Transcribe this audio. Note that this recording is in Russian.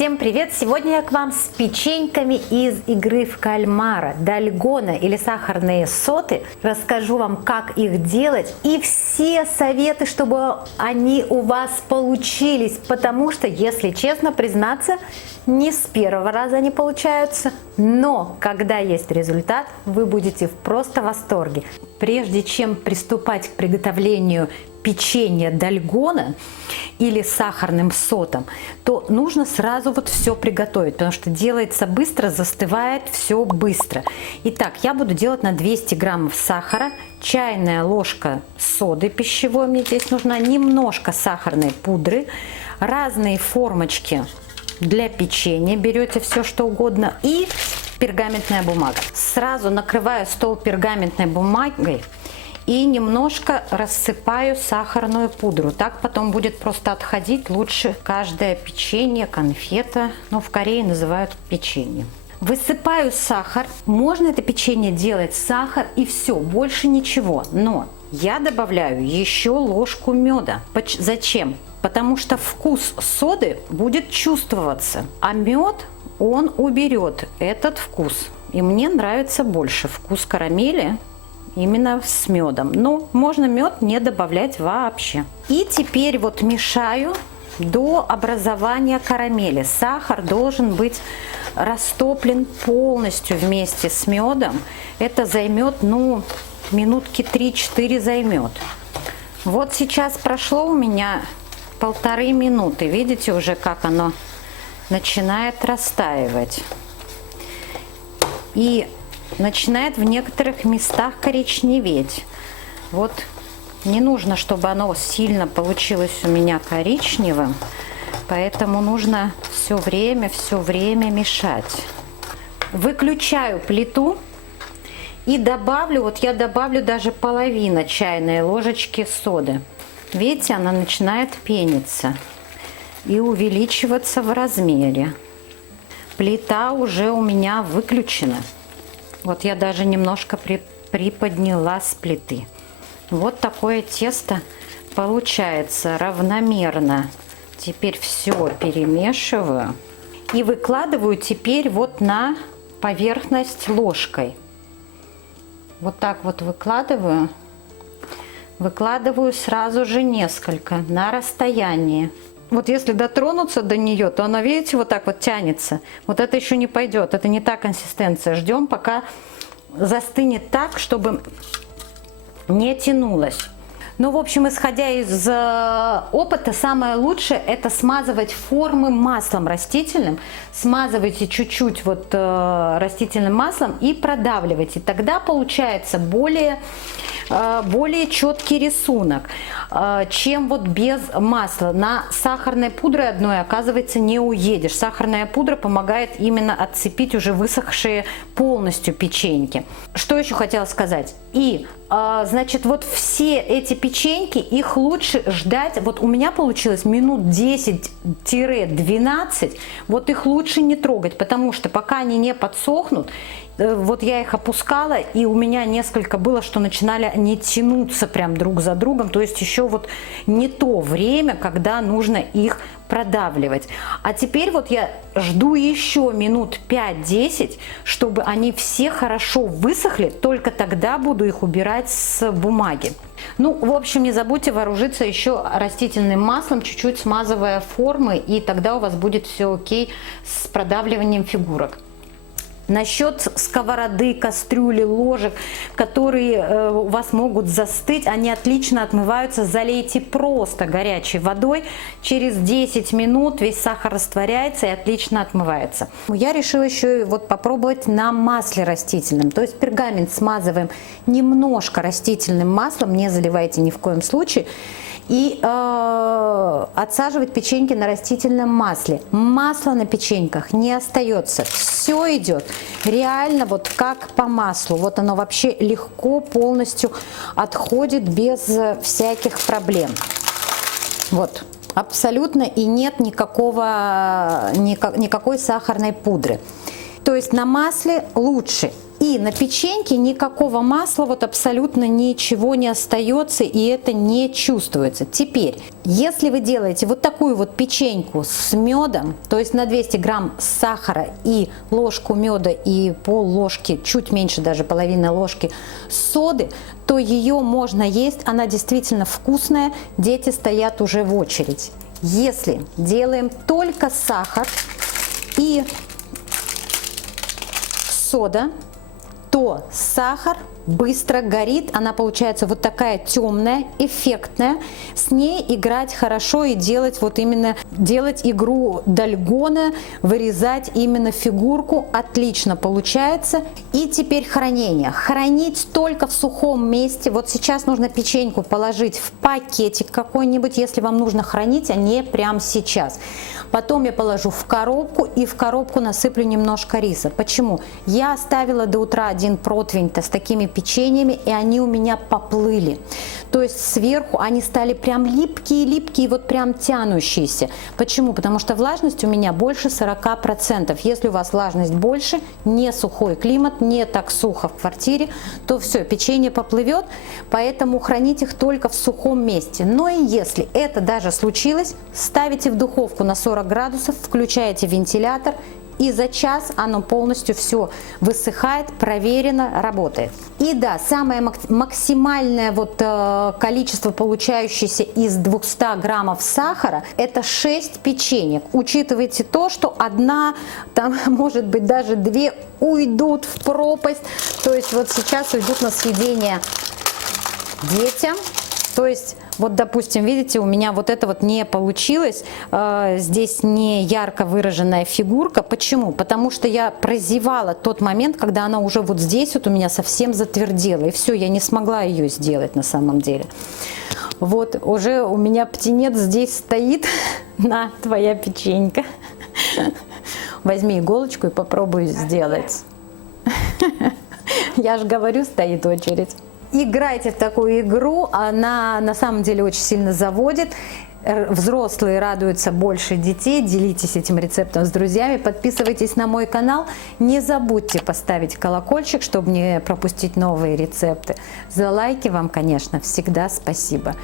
Всем привет! Сегодня я к вам с печеньками из игры в кальмара, дальгона или сахарные соты. Расскажу вам, как их делать и все советы, чтобы они у вас получились. Потому что, если честно признаться, не с первого раза они получаются, но когда есть результат, вы будете просто в восторге. Прежде чем приступать к приготовлению печенья дальгона или сахарным сотом, то нужно сразу вот все приготовить, потому что делается быстро, застывает все быстро. Итак, я буду делать на 200 граммов сахара, чайная ложка соды пищевой, мне здесь нужна, немножко сахарной пудры, разные формочки для печенья, берете все что угодно, и пергаментная бумага. Сразу накрываю стол пергаментной бумагой и немножко рассыпаю сахарную пудру. Так потом будет просто отходить лучше каждое печенье, конфета. Но в Корее называют печенье. Высыпаю сахар. Можно это печенье делать сахар и все, больше ничего. Но я добавляю еще ложку меда. Зачем? Потому что вкус соды будет чувствоваться, а мед, он уберет этот вкус. И мне нравится больше вкус карамели именно с медом. Но можно мед не добавлять вообще. И теперь вот мешаю до образования карамели. Сахар должен быть растоплен полностью вместе с медом. Это займет, минутки 3-4 займет. Вот сейчас прошло у меня 1,5 минуты. Видите уже, как оно начинает растаивать. И начинает в некоторых местах коричневеть. Вот не нужно, чтобы оно сильно получилось у меня коричневым, поэтому нужно все время мешать. Выключаю плиту и добавлю, я добавлю даже половину чайной ложечки соды. Видите, она начинает пениться и увеличиваться в размере. Плита уже у меня выключена. Вот я даже немножко приподняла с плиты. Вот такое тесто получается равномерно. Теперь все перемешиваю и выкладываю теперь вот на поверхность ложкой. Вот так вот выкладываю. Выкладываю сразу же несколько на расстоянии. Вот если дотронуться до нее, то она, видите, вот так вот тянется. Вот это еще не пойдет, это не та консистенция. Ждем, пока застынет так, чтобы не тянулось. Ну, в общем, исходя из опыта, самое лучшее это смазывать формы маслом растительным. Смазывайте чуть-чуть растительным маслом и продавливайте. Тогда получается более четкий рисунок, чем вот без масла. На сахарной пудре одной, оказывается, не уедешь. Сахарная пудра помогает именно отцепить уже высохшие полностью печеньки. Что еще хотела сказать? Значит, вот все эти печеньки, их лучше ждать, вот у меня получилось минут 10-12, вот их лучше не трогать, потому что пока они не подсохнут, вот я их опускала, и у меня несколько было, что начинали они тянуться прям друг за другом, то есть еще вот не то время, когда нужно их продавливать. А теперь вот я жду еще минут 5-10, чтобы они все хорошо высохли, только тогда буду их убирать с бумаги. Ну, в общем, не забудьте вооружиться еще растительным маслом, чуть-чуть смазывая формы, и тогда у вас будет все окей с продавливанием фигурок. Насчет сковороды, кастрюли, ложек, которые у вас могут застыть, они отлично отмываются. Залейте просто горячей водой. Через 10 минут весь сахар растворяется и отлично отмывается. Я решила еще попробовать на масле растительном. То есть пергамент смазываем немножко растительным маслом, не заливайте ни в коем случае. И отсаживать печеньки на растительном масле. Масла на печеньках не остается. Все идет реально вот как по маслу. Вот оно вообще легко полностью отходит без всяких проблем. Вот. Абсолютно, и нет никакой сахарной пудры. То есть на масле лучше. И на печеньке никакого масла, вот абсолютно ничего не остается, и это не чувствуется. Теперь, если вы делаете вот такую вот печеньку с медом, то есть на 200 грамм сахара и ложку меда и пол-ложки, чуть меньше даже половины ложки соды, то ее можно есть, она действительно вкусная, дети стоят уже в очередь. Если делаем только сахар и сода, то сахар быстро горит, она получается вот такая темная, эффектная. С ней играть хорошо и делать вот именно, делать игру дальгона, вырезать именно фигурку, отлично получается. И теперь хранение. Хранить только в сухом месте. Вот сейчас нужно печеньку положить в пакетик какой-нибудь, если вам нужно хранить, а не прямо сейчас. Потом я положу в коробку и в коробку насыплю немножко риса. Почему? Я оставила до утра один противень-то с такими печеньями, и они у меня поплыли. То есть сверху они стали прям липкие, вот прям тянущиеся. Почему? Потому что влажность у меня больше 40%. Если у вас влажность больше, не сухой климат, не так сухо в квартире, то все, печенье поплывет, поэтому хранить их только в сухом месте. Но и если это даже случилось, ставите в духовку на 40 градусов, включаете вентилятор, и за час оно полностью все высыхает, проверено, работает. И да, самое максимальное вот количество получающееся из 200 граммов сахара — это 6 печенек. Учитывайте то, что одна, там может быть даже 2 уйдут в пропасть. То есть вот сейчас уйдут на съедение детям. То есть, вот, допустим, видите, у меня вот это вот не получилось, здесь не ярко выраженная фигурка. Почему? Потому что я прозевала тот момент, когда она уже вот здесь вот у меня совсем затвердела, и все, я не смогла ее сделать на самом деле. Вот, уже у меня птенец здесь стоит, на, твоя печенька. Возьми иголочку и попробуй сделать. Я же говорю, стоит очередь. Играйте в такую игру, она на самом деле очень сильно заводит. Взрослые радуются больше детей. Делитесь этим рецептом с друзьями, подписывайтесь на мой канал. Не забудьте поставить колокольчик, чтобы не пропустить новые рецепты. За лайки вам, конечно, всегда спасибо.